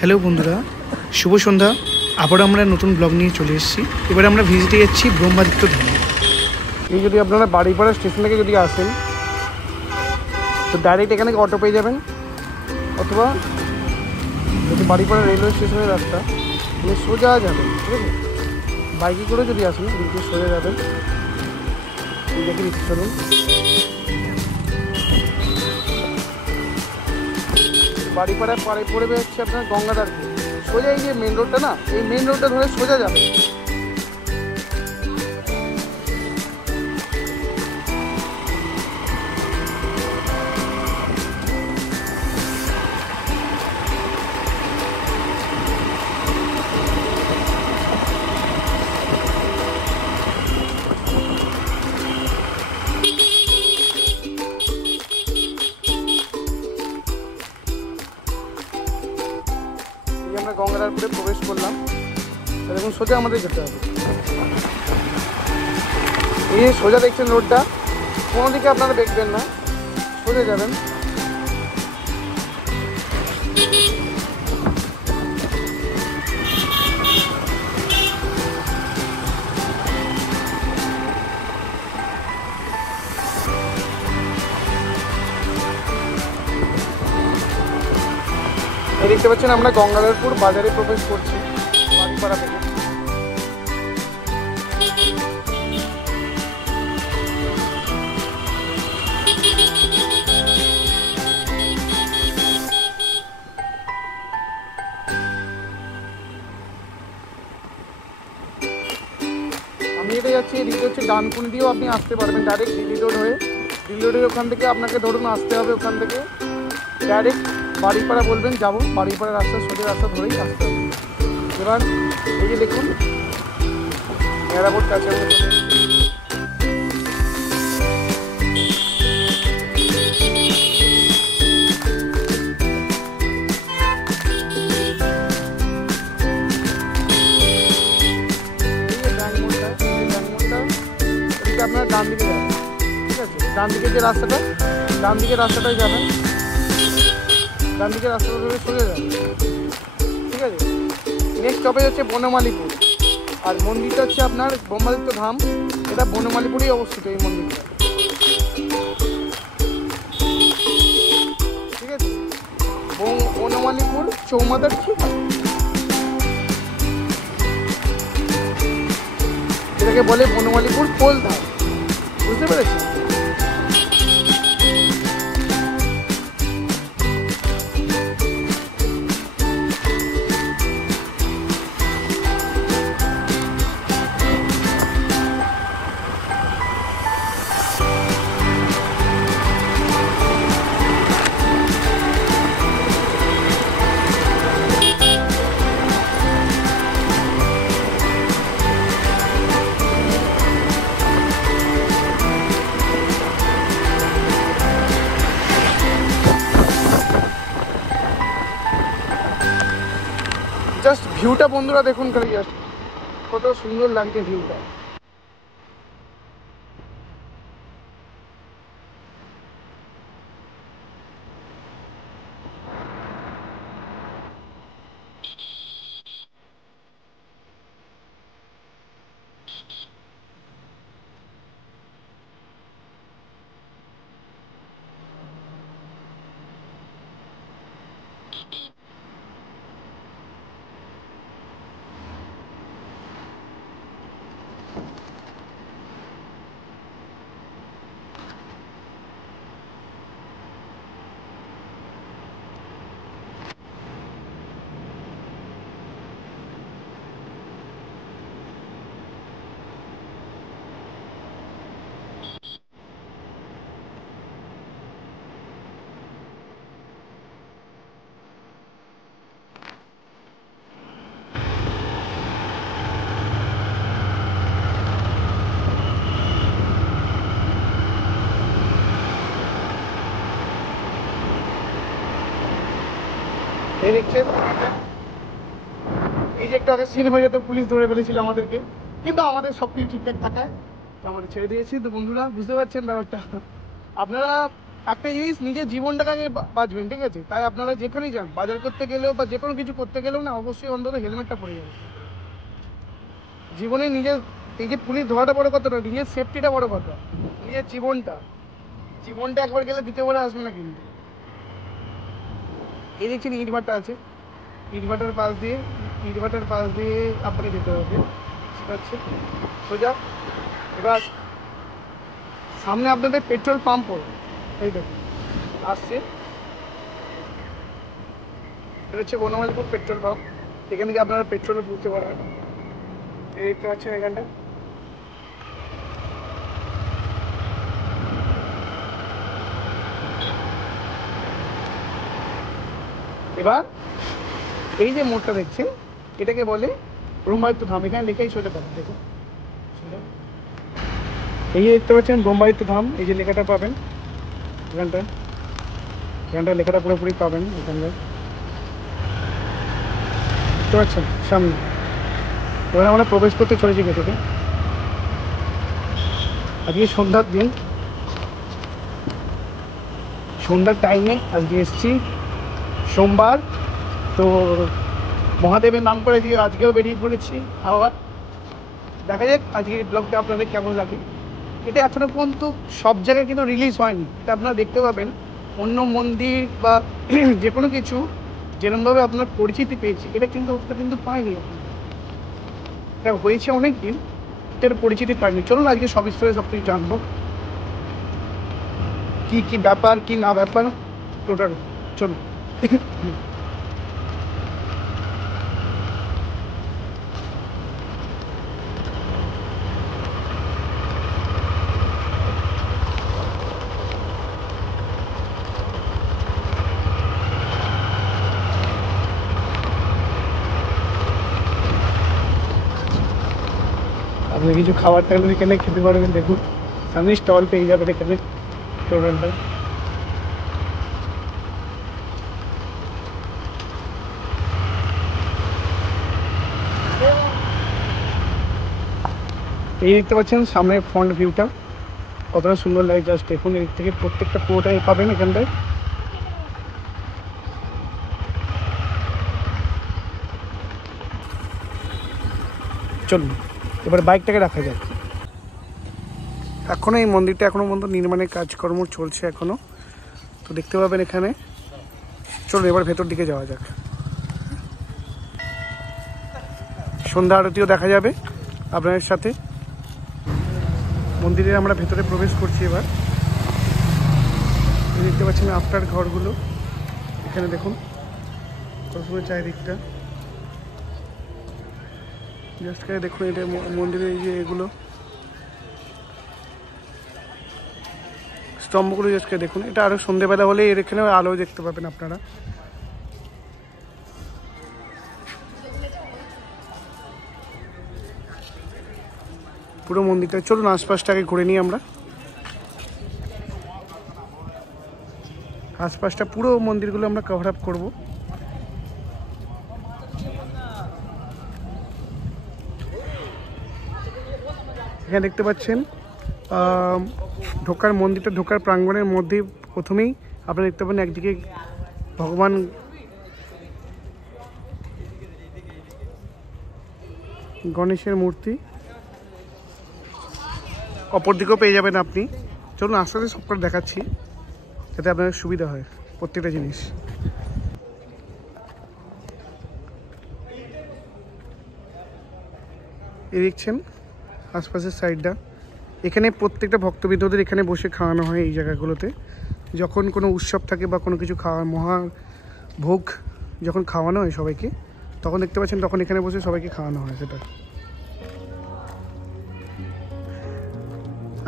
Hello বন্ধুরা, শুভ সন্ধ্যা। আবার আমরা নতুন ব্লগ নিয়ে চলে এসেছি। এবারে আমরা ভিজিটে যাচ্ছি ব্রহ্মাদিত্য ধামে। এই যদি আপনারা বাড়িপাড়া স্টেশন থেকে যদি আসেন তো ডাইরেক্ট এখানে অটো পেয়ে যাবেন, অথবা যদি বাড়িপাড়া রেলওয়ে স্টেশনের রাস্তা মানে সোজা যাবেন, ঠিক আছে। বাইকে করে যদি আসেন দিকে সোজা যাবেন, দেখে দিচ্ছি চলুন। বাড়িপাড়ায় পাড়ে পড়বে হচ্ছে আপনার গঙ্গাধারপুর। সোজা এই যে মেন রোডটা না, এই মেন রোডটা ধরে সোজা যাবে। আমরা গঙ্গাধারপুরে প্রবেশ করলাম, এখন সোজা আমাদের যেতে হবে। এই যে সোজা দেখছেন রোডটা, কোনো দিকে আপনারা দেখবেন না, সোজা যাবেন। দেখতে পাচ্ছেন আমরা গঙ্গাধারপুর বাজারে প্রবেশ করছি বাড়িপাড়া থেকে। আমি এটা যাচ্ছি, এদিকে হচ্ছে ডানকুনি দিয়েও আপনি আসতে পারবেন, ডাইরেক্ট দিল্লি রোড হয়ে। দিল্লি রোডের ওখান থেকে আপনাকে ধরুন আসতে হবে, ওখান থেকে ডাইরেক্ট বাড়িপাড়া বলবেন যাবো, বাড়িপাড়া রাস্তা সোজা রাস্তা ধরেই আসতে হবে। এবার এই যে দেখুন এয়ারপোর্ট কাছে আপনার ডান দিকে যাবেন, ঠিক আছে। ডান দিকে যে রাস্তাটা, ডান দিকের রাস্তাটাই যাবেন, ডান দিকের রাস্তাটা ধরে সোজা যাবেন, ঠিক আছে। নেক্সট স্টপেজ হচ্ছে বনমালীপুর, আর মন্দিরটা হচ্ছে আপনার ব্রহ্মাদিত্য ধাম। এটা বনমালীপুরেই অবস্থিত এই মন্দিরটা, ঠিক আছে। বনমালীপুর চৌমাথার ঠিক এটাকে বলে বনমালীপুর পোল ধাম, বুঝতে পেরেছি। জাস্ট ভিউটা বন্ধুরা দেখুন, খালি জাস্ট কত সুন্দর লাগছে ভিউটা। এই দেখছেন, এই যে একটা আগে সিন হয়ে যেত, পুলিশ ধরে ফেলেছিল আমাদেরকে, কিন্তু আমাদের সব কিছু ঠিকঠাক থাকায় আমাদের ছেড়ে দিয়েছি। তো বন্ধুরা বুঝতে পারছেন ব্যাপারটা। আপনারা একটা জিনিস, নিজের জীবনটাকে আগে বাঁচবেন, ঠিক আছে? তাই আপনারা যেখানেই যান, বাজার করতে গেলেও বা যে কোনো কিছু করতে গেলেও না, অবশ্যই অন্তত হেলমেটটা পরে যাবে। জীবনে নিজের, এই যে পুলিশ ধরাটা বড় কথা না, নিজের সেফটিটা বড় কথা, নিজের জীবনটা একবার গেলে দ্বিতীয় বলে আসবে না কিন্তু। এই দেখছেন ইটভাটা আছে, ইটভাটার পাশ দিয়ে আপনাকে যেতে হবে, ঠিক আছে? সোজা এবার সামনে আপনাদের পেট্রোল পাম্প পড়বে, এই দেখুন আসছে, এটা হচ্ছে বনমালীপুর পেট্রোল পাম্প। এখান থেকে আপনারা পেট্রোলে বুঝতে পারবেন। এই দেখতে পাচ্ছেন এখানটা, এবার এই যে মোড়টা দেখছেন, এটাকে বলে ব্রহ্মাদিত্য ধাম। এখানে লেখাই সোজা পাবেন, দেখুন এই যে দেখতে পাচ্ছেন ব্রহ্মাদিত্য ধাম, এই যে লেখাটা পাবেন এখানটা লেখাটা পুরোপুরি পাবেন এখানটায়, বুঝতে পারছেন সামনে। এবার আমরা প্রবেশ করতে চলেছি গেটে। আজকে সন্ধ্যার দিন, সন্ধ্যার টাইমে আজকে এসেছি, সোমবার, তো মহাদেবের নাম করে দিয়ে আজকেও বেরিয়ে পড়েছি। আবার দেখা যাক আজকে ব্লগটা আপনাদের কেমন লাগে। এটা এখনো পর্যন্ত সব জায়গায় কিন্তু রিলিজ হয়নি, এটা আপনারা দেখতে পাবেন। অন্য মন্দির বা যে কোনো কিছু যেরকমভাবে আপনার পরিচিতি পেয়েছি, এটা কিন্তু পায়নি। এটা হয়েছে অনেক দিন, এটার পরিচিতি পায়নি। চলুন আজকে সবিস্তারে সব কিছু জানবো, কি ব্যাপার কি না ব্যাপার টোটাল। চলুন। আপনি কিছু খাবার থাকলে এখানে খেতে পারবেন, দেখুন সামনে স্টল পেয়ে যাবেন এখানে টোটালটা। এই দেখতে পাচ্ছেন সামনে ফ্রন্ট ভিউটা কতটা সুন্দর লাগে, জাস্ট দেখুন। এদিক থেকে প্রত্যেকটা পুরোটাই পাবেন এখানটায়। চলুন এবার বাইকটাকে রাখা যাক। এখনো এই মন্দিরটা এখনো পর্যন্ত নির্মাণের কাজকর্ম চলছে এখনো, তো দেখতে পাবেন এখানে। চলুন এবার ভেতর দিকে যাওয়া যাক, সন্ধ্যা আরতিও দেখা যাবে আপনাদের সাথে। মন্দিরে আমরা ভেতরে প্রবেশ করছি এবার। দেখতে পাচ্ছেন আফটার ঘরগুলো এখানে, দেখুন কত সুন্দর চারিদিকটা। জাস্ট দেখুন এটা মন্দিরের এই যে এগুলো স্তম্ভগুলো, জাস্ট দেখুন। এটা আরো সন্ধ্যেবেলা হলে এর এখানে আলো দেখতে পাবেন আপনারা। পুরো মন্দিরটা, চলুন আশপাশটাকে ঘুরে নিই আমরা। আশপাশটা পুরো মন্দিরগুলো আমরা কভার আপ করবো। এখানে দেখতে পাচ্ছেন মন্দিরটা ঢোকার প্রাঙ্গণের মধ্যেই প্রথমেই আপনারা দেখতে পাবেন একদিকে ভগবান গণেশের মূর্তি, অপর দিকেও পেয়ে যাবেন আপনি। চলুন আস্তে আস্তে সবটা দেখাচ্ছি যাতে আপনাদের সুবিধা হয় প্রত্যেকটা জিনিস। এই দেখছেন আশপাশের সাইডটা, এখানে প্রত্যেকটা ভক্তবৃন্দদের এখানে বসে খাওয়ানো হয় এই জায়গাগুলোতে। যখন কোনো উৎসব থাকে বা কোনো কিছু মহাভোগ যখন খাওয়ানো হয় সবাইকে, তখন দেখতে পাচ্ছেন তখন এখানে বসে সবাইকে খাওয়ানো হয় সেটা।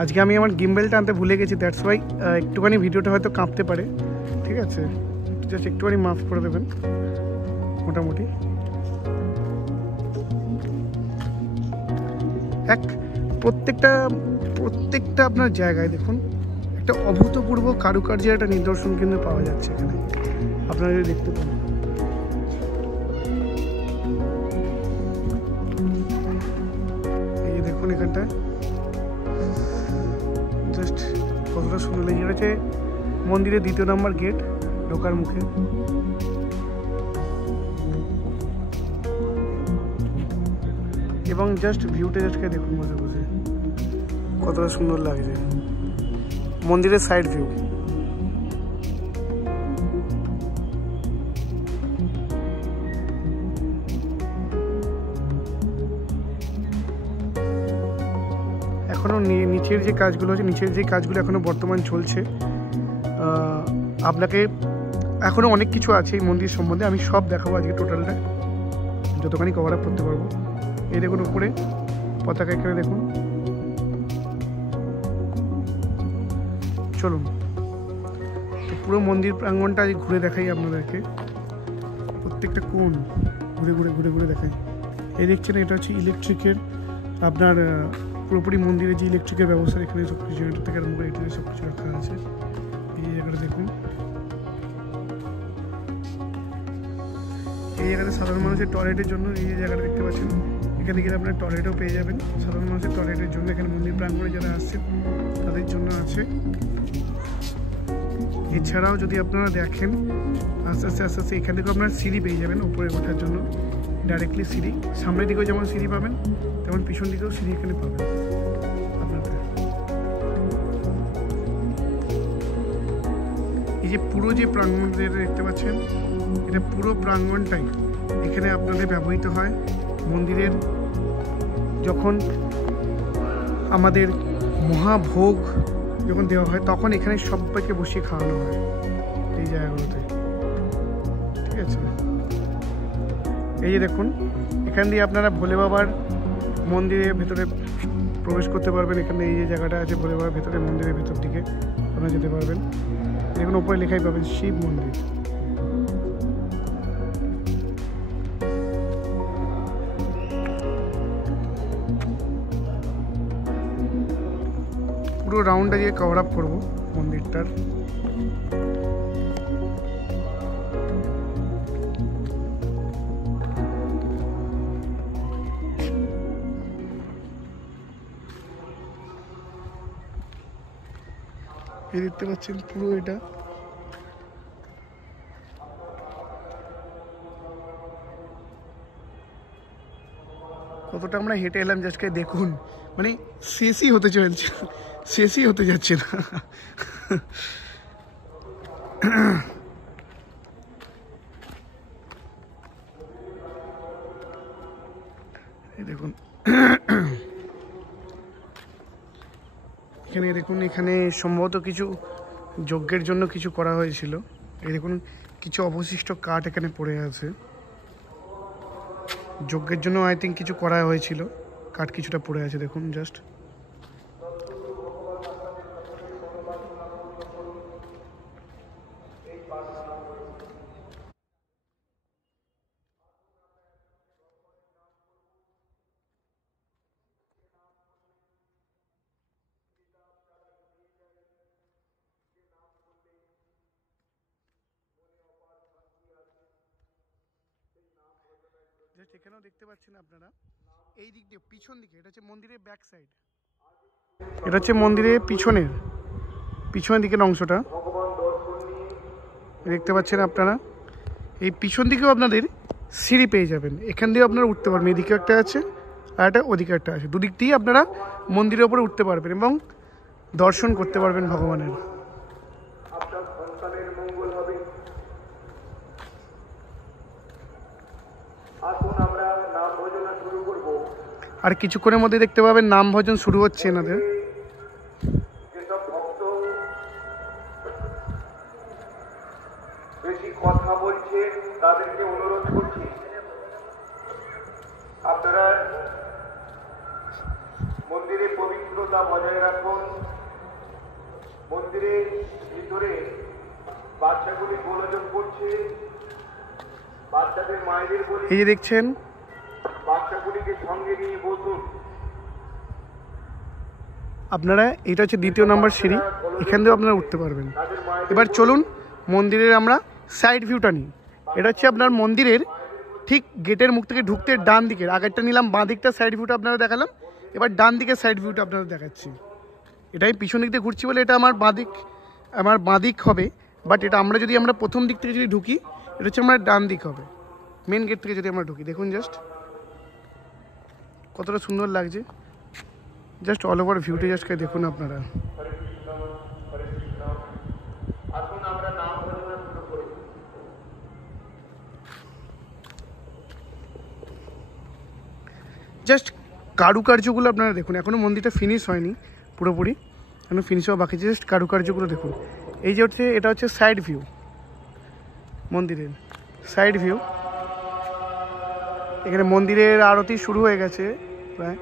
আজকে আমি আমার গিম্বেলটা আনতে ভুলে গেছি, দ্যাটস ওয়াই একটুখানি ভিডিওটা হয়তো কাঁপতে পারে, ঠিক আছে? জাস্ট একটুখানি মাফ করে দেবেন। মোটামুটি প্রত্যেকটা আপনার জায়গায় দেখুন একটা অভূতপূর্ব কারুকার্যের একটা নিদর্শন কিন্তু পাওয়া যাচ্ছে এখানে, আপনারা যদি দেখতে পান। এই যে দেখুন এখানটায় জাস্ট কতটা সুন্দর লেগে গেছে। মন্দিরের 2 নম্বর গেট ঢোকার মুখে। এবং জাস্ট ভিউটা জাস্ট দেখুন বসে বসে কতটা সুন্দর লাগছে, মন্দিরের সাইড ভিউ। এখনো নিচের যে কাজগুলো আছে, নিচের যে কাজগুলো এখনো বর্তমান চলছে। আপনাকে এখনো অনেক কিছু আছে এই মন্দির সম্বন্ধে, আমি সব দেখাবো আজকে টোটালটা, যতখানি কভার আপ করতে পারবো। এই দেখুন উপরে পতাকা, এখানে দেখুন। চলুন তো পুরো মন্দির প্রাঙ্গণটা আজ ঘুরে দেখাই আপনাদেরকে, প্রত্যেকটা কোণ ঘুরে ঘুরে ঘুরে ঘুরে দেখাই। এই দেখছেন এটা হচ্ছে ইলেকট্রিকের, আপনার পুরোপুরি মন্দিরে যে ইলেকট্রিকের ব্যবস্থা, এখানে সব কিছু জেনারেটর থেকে আরম্ভ করে এখানে সব কিছু রাখা আছে। এই জায়গাটা দেখুন, এই জায়গাটা সাধারণ মানুষের টয়লেটের জন্য এই জায়গাটা দেখতে পাচ্ছেন, এখানে গেলে আপনার টয়লেটও পেয়ে যাবেন। সাধারণ মানুষের টয়লেটের জন্য এখানে মন্দির প্রাঙ্গণে যারা আসছেন তাদের জন্য আছে। এছাড়াও যদি আপনারা দেখেন আস্তে আস্তে আস্তে আস্তে এখান থেকেও আপনারা সিঁড়ি পেয়ে যাবেন উপরে ওঠার জন্য, ডাইরেক্টলি সিঁড়ি। সামনের দিকেও যেমন সিঁড়ি পাবেন তেমন পিছন দিকেও সিঁড়ি এখানে পাবেন আপনাদের। এই যে পুরো যে প্রাঙ্গণটা দেখতে পাচ্ছেন, এটা পুরো প্রাঙ্গণটাই এখানে আপনাদের ব্যবহৃত হয়। মন্দিরের যখন আমাদের মহাভোগ যখন দেওয়া হয় তখন এখানে সবাইকে বসিয়ে খাওয়ানো হয় এই জায়গাগুলোতে, ঠিক আছে। এই যে দেখুন, এখান দিয়ে আপনারা ভোলে বাবার মন্দিরের ভেতরে প্রবেশ করতে পারবেন। এখানে এই যে জায়গাটা আছে ভোলে বাবার ভেতরে, মন্দিরের ভেতর দিকে আপনারা যেতে পারবেন। দেখুন উপরে লেখাই পাবেন শিব মন্দির। পুরো রাউন্ডটা দিয়ে কভার আপ করবো মন্দিরটার। এই দেখতে পাচ্ছেন পুরো এটা কতটা আমরা হেঁটে এলাম, জাস্ট দেখুন, মানে শেষই হতে চলছে, শেষই হতে যাচ্ছে না। এই দেখুন, এখানে দেখুন, এখানে সম্ভবত কিছু যজ্ঞের জন্য কিছু করা হয়েছিল। এই দেখুন কিছু অবশিষ্ট কাঠ এখানে পড়ে আছে, যজ্ঞের জন্য আই থিঙ্ক কিছু করা হয়েছিল, কাঠ কিছুটা পড়ে আছে দেখুন জাস্ট। এখানেও দেখতে পাচ্ছেন আপনারা এই দিক দিয়ে পিছন দিকে, এটা হচ্ছে মন্দিরের ব্যাক সাইড, এটা হচ্ছে মন্দিরের পিছনের দিকের অংশটা দেখতে পাচ্ছেন আপনারা। এই পিছন দিকেও আপনাদের সিঁড়ি পেয়ে যাবেন, এখান দিয়েও আপনারা উঠতে পারবেন। এদিকে একটা আছে আর একটা ওদিকে একটা আছে, দুদিক দিয়েই আপনারা মন্দিরের ওপরে উঠতে পারবেন এবং দর্শন করতে পারবেন ভগবানের। আর কিছুক্ষণের মধ্যে দেখতে পাবেন নাম ভজন শুরু হচ্ছে এনাদের। বেশি কথা বলছে তাদেরকে অনুরোধ করছি আপনারা মন্দিরে পবিত্রতা বজায় রাখুন। মন্দিরের ভিতরে বাচ্চাগুলি গোলযোগ করছে, বাচ্চাদের মায়েদের বলি, এই যে দেখছেন বাচ্চাগুলিকে সঙ্গে নিয়ে বসুন আপনারা। এটা হচ্ছে 2 নম্বর সিঁড়ি, এখান দিয়েও আপনারা উঠতে পারবেন। এবার চলুন মন্দিরের আমরা সাইড ভিউটা নিই। এটা হচ্ছে আপনার মন্দিরের ঠিক গেটের মুখ থেকে ঢুকতে ডান দিকের, আগেরটা নিলাম বাঁ দিকটা সাইড ভিউটা আপনারা দেখালাম, এবার ডান দিকের সাইড ভিউটা আপনারা দেখাচ্ছি। এটাই পিছন দিক দিয়ে ঘুরছি বলে এটা আমার বাঁ দিক আমার বাঁ দিক হবে, বাট এটা আমরা যদি প্রথম দিক থেকে যদি ঢুকি, এটা হচ্ছে আমার ডান দিক হবে। মেন গেট থেকে যদি আমরা ঢুকি, দেখুন জাস্ট কতটা সুন্দর লাগছে। জাস্ট অল ওভার ভিউটা জাস্ট দেখুন আপনারা। আসুন আমরা নাম ঘোষণা শুরু করি। জাস্ট কারুকার্যগুলো আপনারা দেখুন, এখনও মন্দিরটা ফিনিশ হয়নি পুরোপুরি, এখনো ফিনিশ হওয়া বাকি। জাস্ট কারুকার্যগুলো দেখুন। এই যে হচ্ছে, এটা হচ্ছে সাইড ভিউ, মন্দিরের সাইড ভিউ। এখানে মন্দিরের আরতি শুরু হয়ে গেছে প্রায়,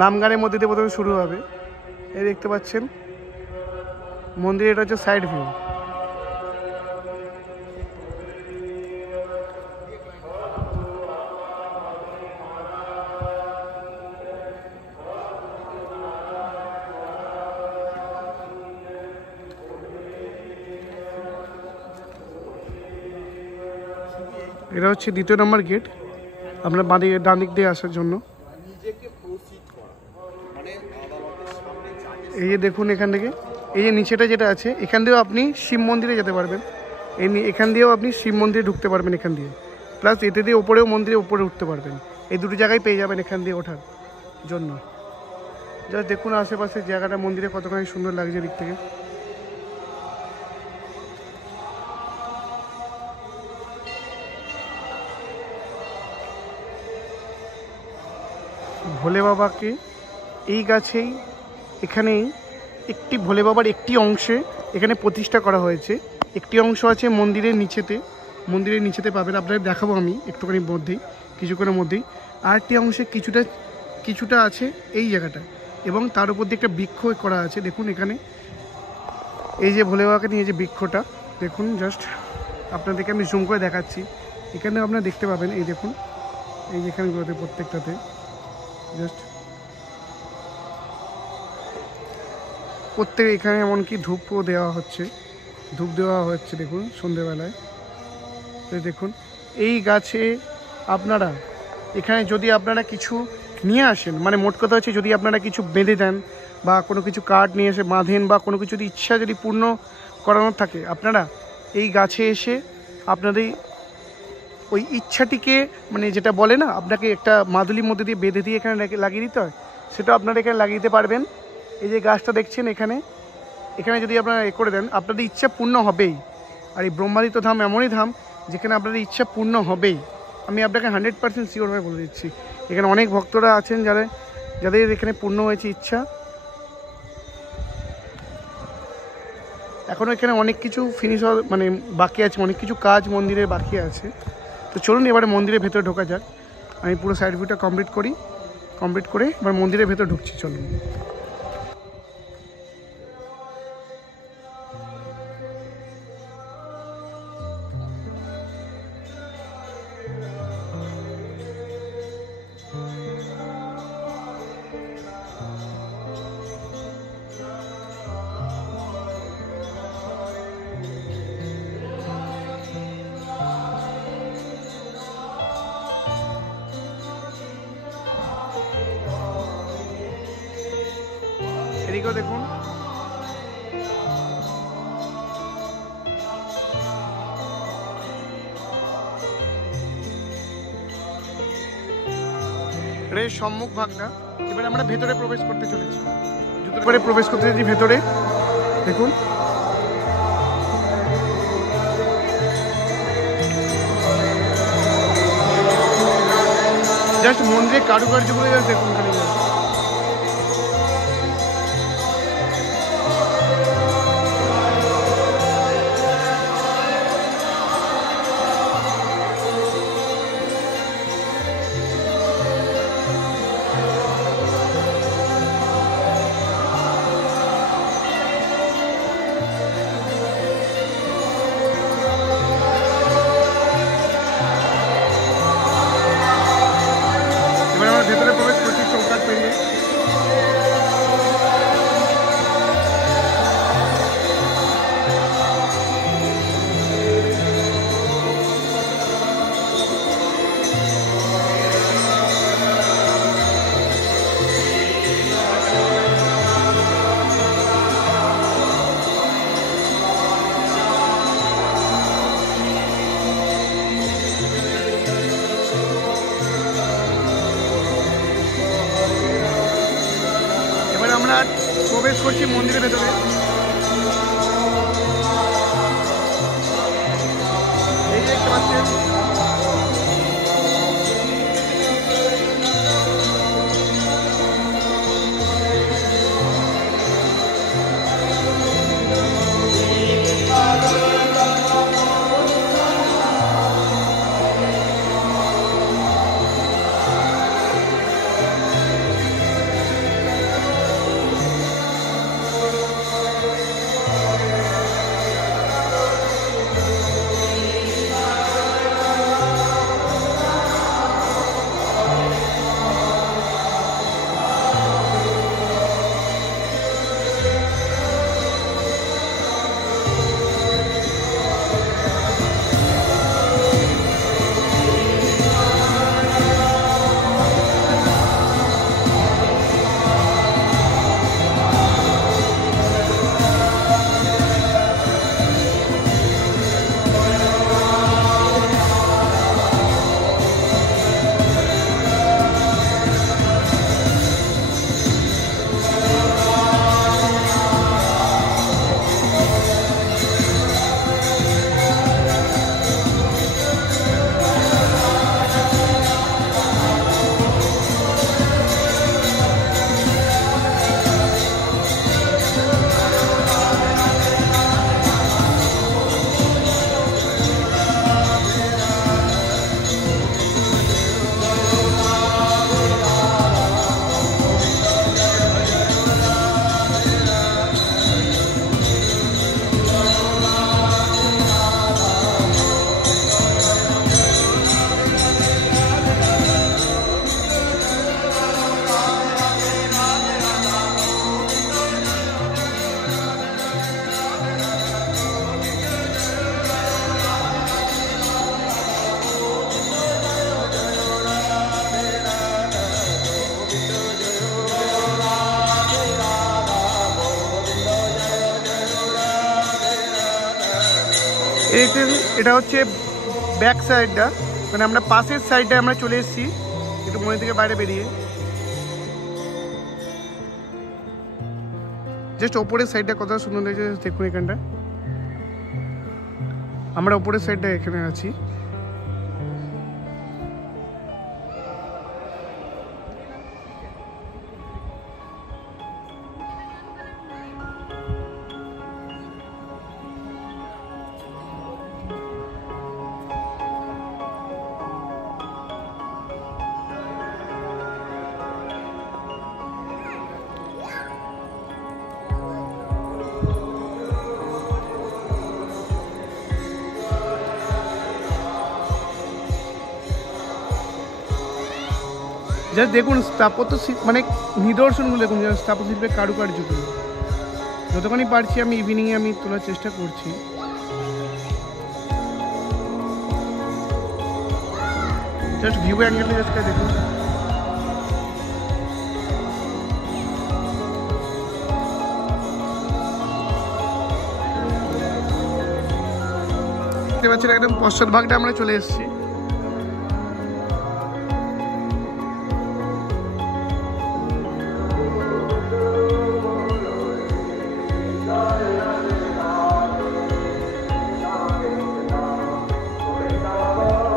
নামগানের মধ্যে দিয়ে প্রথমে শুরু হবে। এই দেখতে পাচ্ছেন মন্দিরের, এটা হচ্ছে সাইড ভিউ। এটা হচ্ছে 2 নম্বর গেট আপনার ডান দিক দিয়ে আসার জন্য। এই যে দেখুন এখান থেকে, এই যে নিচেটা যেটা আছে, এখান দিয়েও আপনি শিব মন্দিরে যেতে পারবেন। এখান দিয়েও আপনি শিব মন্দিরে ঢুকতে পারবেন এখান দিয়ে, প্লাস এতে দিয়ে ওপরেও মন্দিরে উপরে উঠতে পারবেন। এই দুটো জায়গায় পেয়ে যাবেন এখান দিয়ে ওঠার জন্য। জাস্ট দেখুন আশেপাশের জায়গাটা, মন্দিরে কতখানি সুন্দর লাগছে দিক থেকে। ভোলে বাবাকে এই গাছেই, এখানেই একটি ভোলে বাবার একটি অংশে এখানে প্রতিষ্ঠা করা হয়েছে। একটি অংশ আছে মন্দিরের নিচেতে পাবেন, আপনাদের দেখাবো আমি একটুখানি মধ্যেই, কিছুক্ষণের মধ্যেই। আরেকটি অংশে কিছুটা আছে এই জায়গাটা, এবং তার উপর দিয়ে একটা বৃক্ষ করা আছে। দেখুন এখানে এই যে ভোলে বাবাকে নিয়ে যে বৃক্ষটা, দেখুন জাস্ট আপনাদেরকে আমি জুম করে দেখাচ্ছি। এখানে আপনারা দেখতে পাবেন, এই দেখুন এই যেখানগুলোতে প্রত্যেকটাতে জাস্ট প্রত্যেক, এখানে এমনকি ধূপও দেওয়া হচ্ছে, ধূপ দেওয়া হচ্ছে দেখুন সন্ধেবেলায়। দেখুন এই গাছে আপনারা, এখানে যদি আপনারা কিছু নিয়ে আসেন, মানে মোট কথা হচ্ছে যদি আপনারা কিছু বেঁধে দেন বা কোনো কিছু কাঠ নিয়ে এসে বাঁধেন, বা কোনো কিছু যদি ইচ্ছা যদি পূর্ণ করানোর থাকে, আপনারা এই গাছে এসে আপনাদের ওই ইচ্ছাটিকে, মানে যেটা বলে না, আপনাকে একটা মাদুলির মধ্যে দিয়ে বেঁধে দিয়ে এখানে লাগিয়ে দিতে হয়, সেটা আপনারা এখানে লাগিয়ে দিতে পারবেন। এই যে গাছটা দেখছেন এখানে যদি আপনারা করে দেন, আপনাদের ইচ্ছা পূর্ণ হবেই। আর এই ব্রহ্মাদিত্য ধাম এমনই ধাম যেখানে আপনাদের ইচ্ছা পূর্ণ হবেই। আমি আপনাকে 100% শিওরভাবে বলে দিচ্ছি। এখানে অনেক ভক্তরা আছেন যাদের এখানে পূর্ণ হয়েছে ইচ্ছা। এখনও এখানে অনেক কিছু ফিনিশ হওয়া, মানে বাকি আছে, অনেক কিছু কাজ মন্দিরের বাকি আছে। তো চলুন এবারে মন্দিরের ভেতরে ঢোকা যাক। আমি পুরো সাইড ভিউটা কমপ্লিট করে এবার মন্দিরের ভেতরে ঢুকছি, চলুন। এদিকেও দেখুন, এর সম্মুখ ভাগটা। এবারে আমরা ভেতরে প্রবেশ করতে চলেছি, জুতোর প্রবেশ করতে চলেছি ভেতরে। দেখুন জাস্ট মন্দিরের কারুকার্যগুলো জাস্ট দেখুন। ভেতরে প্রবেশ করছি চৌকাঠ পেরিয়ে। প্রবেশ করছি মন্দিরের ভেতরে। এই দেখতে পাচ্ছেন এটা হচ্ছে ব্যাক সাইডটা, মানে আমরা পাশের সাইডটা আমরা চলে এসেছি একটু মন্দির থেকে বাইরে বেরিয়ে। জাস্ট ওপরের সাইডটা কত সুন্দর লাগছে দেখুন। এখানটা আমরা ওপরের সাইডটা এখানে আছি। জাস্ট দেখুন স্থাপত্য মানে নিদর্শনগুলো দেখুন, স্থাপত্য শিল্পের কারুকার্যগুলো যতখানি পারছি আমি ইভিনিংয়ে আমি তোলার চেষ্টা করছি। জাস্ট ভিউ অ্যাঙ্গেলটা জাস্ট দেখুন। দেখতে পাচ্ছেন একদম পশ্চাৎ ভাগটা আমরা চলে এসেছি।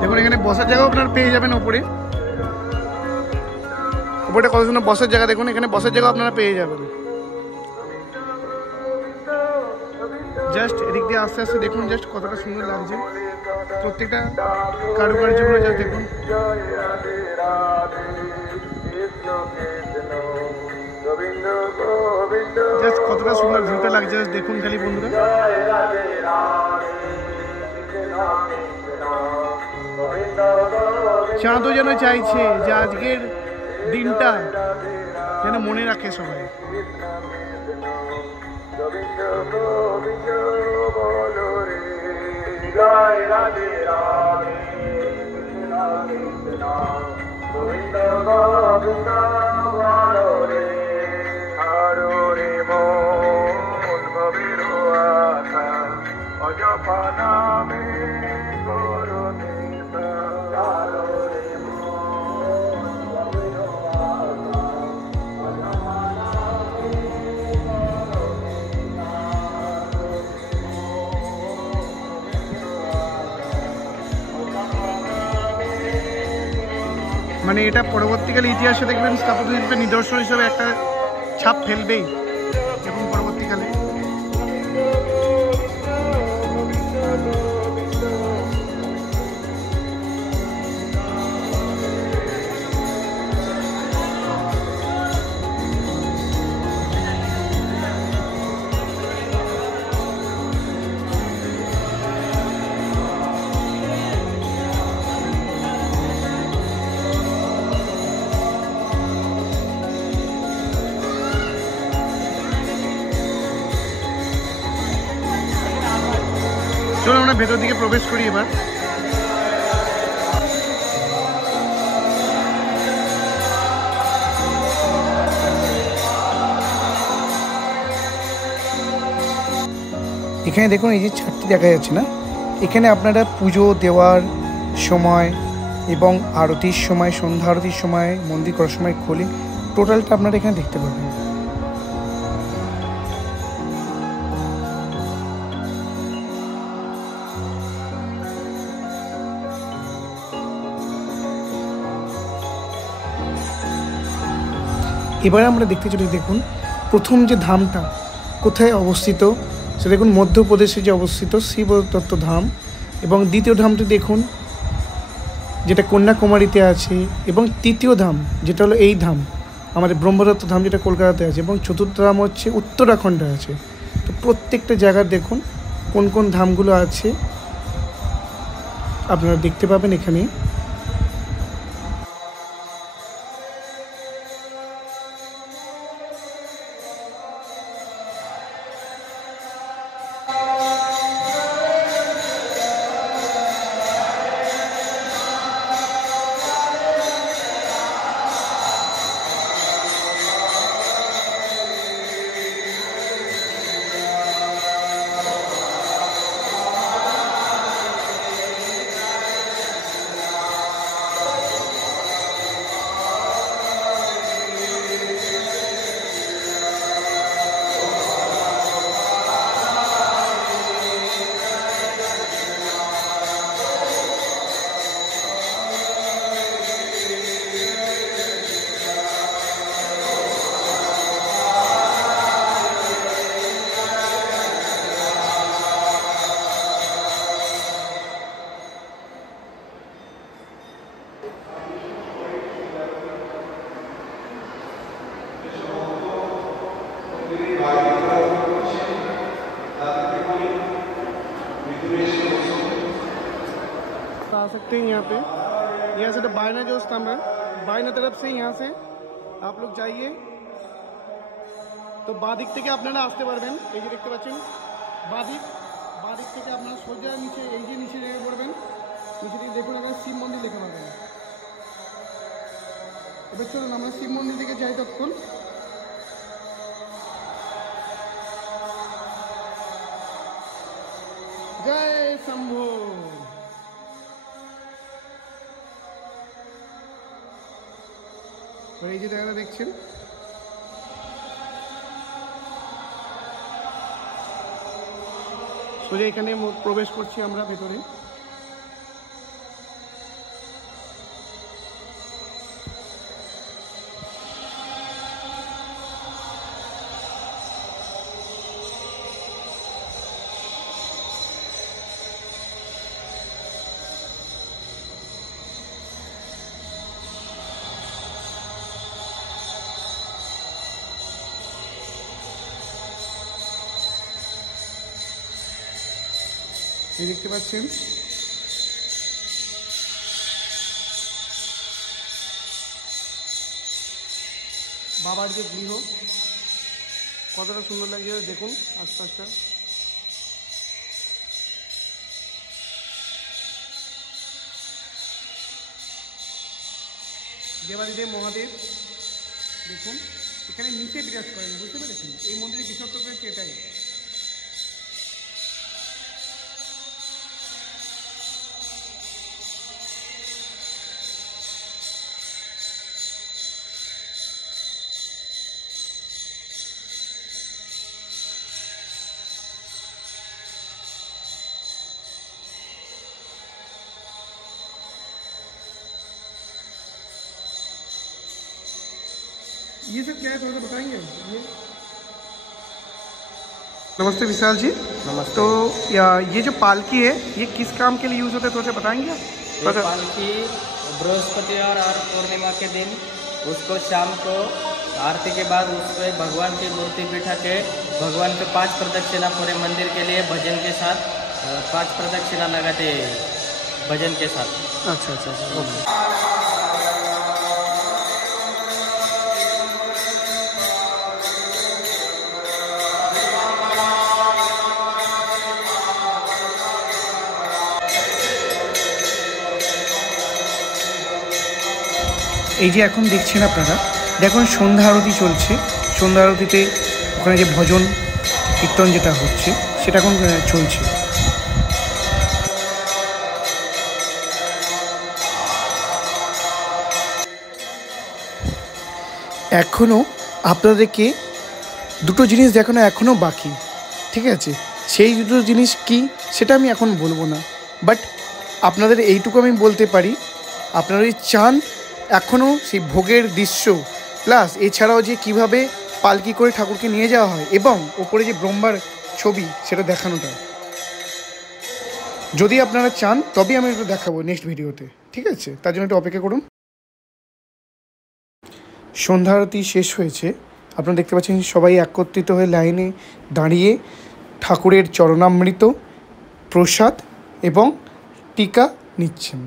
দেখুন এখানে বসার জায়গাও আপনারা পেয়ে যাবেন। ওপরে ওপরটা কত সুন্দর বসার জায়গা দেখুন, এখানে বসার জায়গাও আপনারা পেয়ে যাবেন। জাস্ট এদিক দিয়ে আস্তে আস্তে দেখুন জাস্ট কতটা সুন্দর লাগছে প্রত্যেকটা কারুকার্যগুলো। জাস্ট দেখুন জাস্ট কতটা সুন্দর ভিউটা লাগছে দেখুন খালি বন্ধুরা। চাঁদও যেন চাইছে যে আজকের দিনটা যেন মনে রাখে সবাই। মানে এটা পরবর্তীকালে ইতিহাসে দেখবেন স্থাপত্য শিল্পের নিদর্শন হিসেবে একটা ছাপ ফেলবেই এবং পরবর্তীকালে। চলো আমরা ভেতর দিকে প্রবেশ করি এবার। এখানে দেখুন এই যে ছাদটি দেখা যাচ্ছে না, এখানে আপনারা পুজো দেওয়ার সময় এবং আরতির সময়, সন্ধ্যা আরতির সময়, মন্দির করার সময় খোলে, টোটালটা আপনারা এখানে দেখতে পাবেন। এবারে আমরা দেখতে চলি, দেখুন প্রথম যে ধামটা কোথায় অবস্থিত, সেটা দেখুন মধ্যপ্রদেশে যে অবস্থিত শিবতত্ত্ব ধাম। এবং দ্বিতীয় ধামটি দেখুন যেটা কন্যাকুমারীতে আছে, এবং তৃতীয় ধাম যেটা হলো এই ধাম আমাদের ব্রহ্মদত্ত ধাম যেটা কলকাতাতে আছে, এবং চতুর্থ ধাম হচ্ছে উত্তরাখণ্ডে আছে। তো প্রত্যেকটা জায়গার দেখুন কোন কোন ধামগুলো আছে আপনারা দেখতে পাবেন এখানে। आ सकते हैं यहाँ से तो बायना जो स्तंभ है, बायना तरफ से यहाँ से आप लोग जाइए तो বাদিক থেকে আপনারা আসতে পারবেন। এই যে দেখতে পাচ্ছেন বাদিক থেকে আপনারা সোজা নিচে, এই যে নিচে নেমে পড়বেন, নিচে দিকে দেখুন এখানে শিব মন্দির লেখা পাবেন। এবার চলুন আমরা শিব মন্দির দিকে যাই তৎক্ষণ। জয় শম্ভু। এই যে জায়গাটা দেখছেন, সোজা এখানে প্রবেশ করছি আমরা ভেতরে। এই দেখতে পাচ্ছেন বাবার যে গৃহ, কতটা সুন্দর লাগছে দেখুন আশপাশটা। দেবাদিদেব মহাদেব দেখুন এখানে নিচে বিরাজ করেন, বুঝতে পেরেছেন? এই মন্দিরের বিশেষত্ব হচ্ছে এটাই। ये सब क्या है थोड़ा सा बताएंगे? नमस्ते विशाल जी। नमस्ते। तो ये जो पालकी है ये किस काम के लिए यूज़ होता है थोड़ा सा बताएंगे? ये पालकी बृहस्पतिवार और पूर्णिमा के दिन उसको शाम को आरती के बाद उस पर भगवान की मूर्ति बिठा के भगवान को 5 प्रदक्षिणा पूरे मंदिर के लिए भजन के साथ 5 प्रदक्षिणा लगाते भजन के साथ। अच्छा अच्छा अच्छा ओके। এই যে এখন দেখছেন আপনারা, দেখুন সন্ধ্যা আরতি চলছে। সন্ধ্যা আরতিতে ওখানে যে ভজন কীর্তন যেটা হচ্ছে সেটা এখন চলছে। এখনও আপনাদেরকে দুটো জিনিস দেখানো এখনও বাকি, ঠিক আছে? সেই দুটো জিনিস কি সেটা আমি এখন বলবো না, বাট আপনাদের এইটুকু আমি বলতে পারি, আপনারা যদি চান এখনও সেই ভোগের দৃশ্য প্লাস এছাড়াও যে কিভাবে পালকি করে ঠাকুরকে নিয়ে যাওয়া হয় এবং ওপরে যে ব্রহ্মার ছবি সেটা দেখানোটা, যদি আপনারা চান তবেই আমি একটু দেখাবো নেক্সট ভিডিওতে, ঠিক আছে? তার জন্য একটু অপেক্ষা করুন। সন্ধ্যা আরতি শেষ হয়েছে, আপনারা দেখতে পাচ্ছেন সবাই একত্রিত হয়ে লাইনে দাঁড়িয়ে ঠাকুরের চরণামৃত, প্রসাদ এবং টিকা নিচ্ছেন।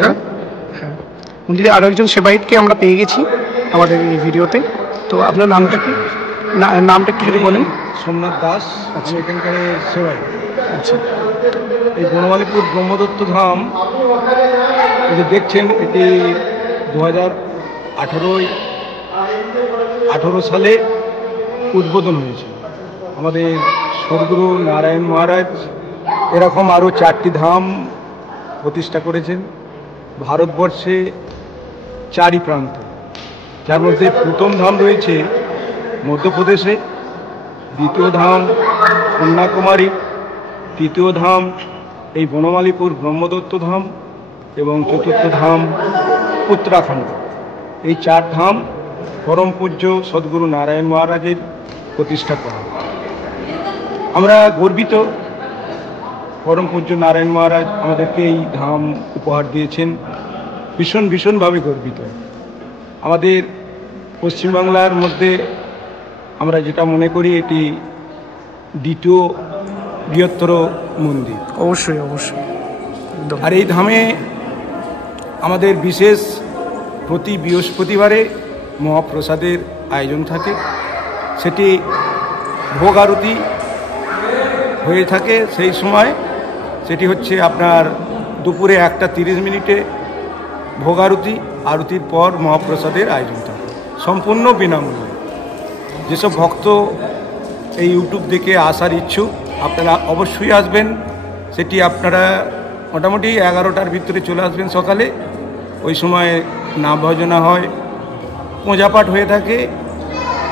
হ্যাঁ, মন্দিরে আরও একজন সেবায়িতকে আমরা পেয়ে গেছি আমাদের এই ভিডিওতে। তো আপনার নামটা কি? নামটা কি যদি বলেন? সোমনাথ দাস। আচ্ছা। এখানকার সেবাই। আচ্ছা। এই বনমালীপুর ব্রহ্মদত্ত ধাম এই যে দেখছেন, এটি 2018 সালে উদ্বোধন হয়েছে। আমাদের সদ্গুরু নারায়ণ মহারাজ এরকম আরও 4টি ধাম প্রতিষ্ঠা করেছেন ভারতবর্ষে 4 প্রান্তে, যার মধ্যে প্রথম ধাম রয়েছে মধ্যপ্রদেশে, দ্বিতীয় ধাম কন্যাকুমারী, তৃতীয় ধাম এই বনমালীপুর ব্রহ্মদত্ত ধাম এবং চতুর্থ ধাম উত্তরাখণ্ড। এই 4 ধাম পরম পূজ্য সদ্গুরু নারায়ণ মহারাজের প্রতিষ্ঠা করা। আমরা গর্বিত, পরম পূজ্য নারায়ণ মহারাজ আমাদেরকে এই ধাম উপহার দিয়েছেন, ভীষণভাবে গর্বিত। আমাদের পশ্চিমবাংলার মধ্যে আমরা যেটা মনে করি এটি দ্বিতীয় বৃহত্তর মন্দির। অবশ্যই। আর এই ধামে আমাদের বিশেষ প্রতি বৃহস্পতিবারে মহাপ্রসাদের আয়োজন থাকে, সেটি ভোগ আরতি হয়ে থাকে। সেই সময় সেটি হচ্ছে আপনার দুপুরে 1:30 ভোগ আরতি, আরতির পর মহাপ্রসাদের আয়োজন থাকে সম্পূর্ণ বিনামূল্যে। যেসব ভক্ত এই ইউটিউব দেখে আসার ইচ্ছুক আপনারা অবশ্যই আসবেন। সেটি আপনারা মোটামুটি 11টার ভিতরে চলে আসবেন সকালে। ওই সময় নাম ভজনা হয়, পূজাপাঠ হয়ে থাকে,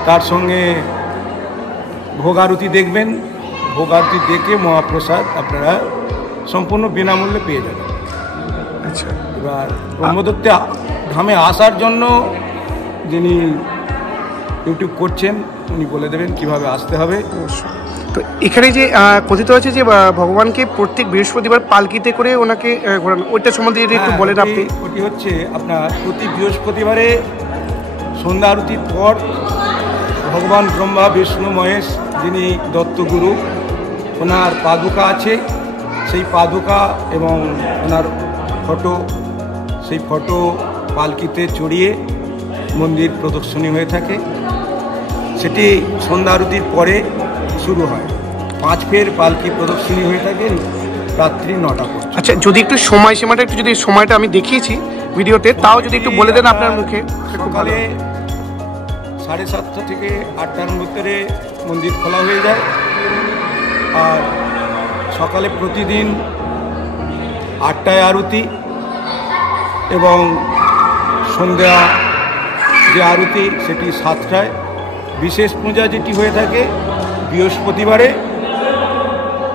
তার সঙ্গে ভোগ আরতি দেখবেন। ভোগ আরতি দেখে মহাপ্রসাদ আপনারা সম্পূর্ণ বিনামূল্যে পেয়ে যাবেন। আচ্ছা। এবার ব্রহ্মদত্তে ধামে আসার জন্য যিনি ইউটিউব করছেন উনি বলে দেবেন কিভাবে আসতে হবে। তো এখানে যে কথিত আছে যে ভগবানকে প্রত্যেক বৃহস্পতিবার পালকিতে করে ওনাকে ঘোরানো, ওইটা সম্বন্ধে যদি একটু বলেন আপনি। ওটি হচ্ছে আপনার প্রতি বৃহস্পতিবারে সন্ধ্যা আরতির পর ভগবান ব্রহ্মা বিষ্ণু মহেশ যিনি দত্তগুরু, ওনার পাদুকা আছে, সেই পাদুকা এবং ওনার ফটো, সেই ফটো পালকিতে চড়িয়ে মন্দির প্রদর্শনী হয়ে থাকে। সেটি সন্ধ্যা আরতির পরে শুরু হয়। 5 ফের পালকি প্রদর্শনী হয়ে থাকে রাত্রি 9টা পর্যন্ত। আচ্ছা, যদি একটু সময়সীমাটা একটু, যদি সময়টা আমি দেখিয়েছি ভিডিওতে, তাও যদি একটু বলে দেন আপনার মুখে। সকালে 7:30 থেকে 8টার মধ্যে মন্দির খোলা হয়ে যায়, আর সকালে প্রতিদিন 8টায় আরতি এবং সন্ধ্যা যে আরতি সেটি 7টায়। বিশেষ পূজা যেটি হয়ে থাকে বৃহস্পতিবারে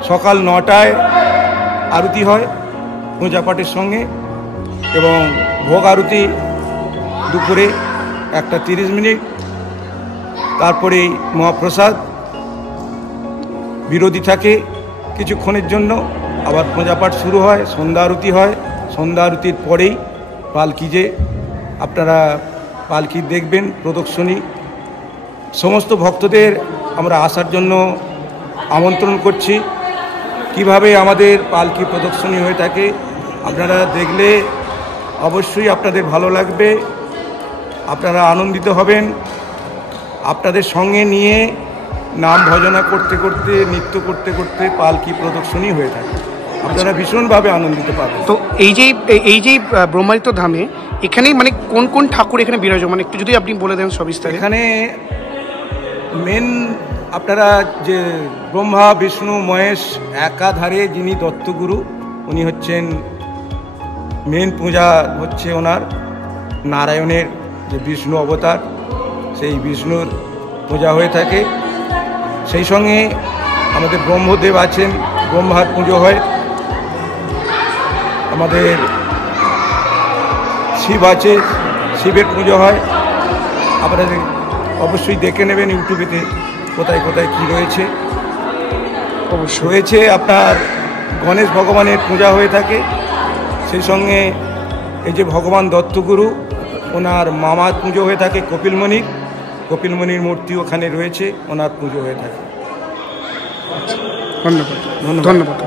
সকাল 9টায় আরতি হয় পূজা পাঠের সঙ্গে, এবং ভোগ আরতি দুপুরে 1:30। তারপরে মহাপ্রসাদ বিরতি থাকে কিছুক্ষণের জন্য, আবার পূজা পাঠ শুরু হয়, সন্ধ্যা আরতি হয়। সন্ধ্যা আরতির পরেই পালকি, যে আপনারা পালকি দেখবেন প্রদর্শনী, সমস্ত ভক্তদের আমরা আসার জন্য আমন্ত্রণ করছি। কিভাবে আমাদের পালকি প্রদর্শনী হয়ে থাকে আপনারা দেখলে অবশ্যই আপনাদের ভালো লাগবে, আপনারা আনন্দিত হবেন। আপনাদের সঙ্গে নিয়ে নাম ভজনা করতে করতে, নৃত্য করতে করতে পালকি প্রদর্শনী হয়ে থাকে, আপনারা ভীষণভাবে আনন্দিত পাবেন। তো এই যে ব্রহ্মাদিত্য ধামে এখানে মানে কোন কোন ঠাকুর এখানে বিরাজমান, একটু যদি আপনি বলে দেন সবিস্তারে। এখানে মেন আপনারা যে ব্রহ্মা বিষ্ণু মহেশ একাধারে যিনি দত্তগুরু, উনি হচ্ছেন মেন পূজা হচ্ছে ওনার নারায়ণের যে বিষ্ণু অবতার, সেই বিষ্ণুর পূজা হয়ে থাকে। সেই সঙ্গে আমাদের ব্রহ্মদেব আছেন, ব্রহ্মার পুজো হয়। আমাদের শিব আছে, শিবের পুজো হয়। আপনারা অবশ্যই দেখে নেবেন ইউটিউবেতে কোথায় কোথায় কী রয়েছে। অবশ্যই রয়েছে আপনার গণেশ ভগবানের পূজা হয়ে থাকে। সেই সঙ্গে এই যে ভগবান দত্তগুরু, ওনার মামার পুজো হয়ে থাকে কপিলমণির মূর্তি ওখানে রয়েছে, ওনার পুজো হয়ে থাকে। ধন্যবাদ।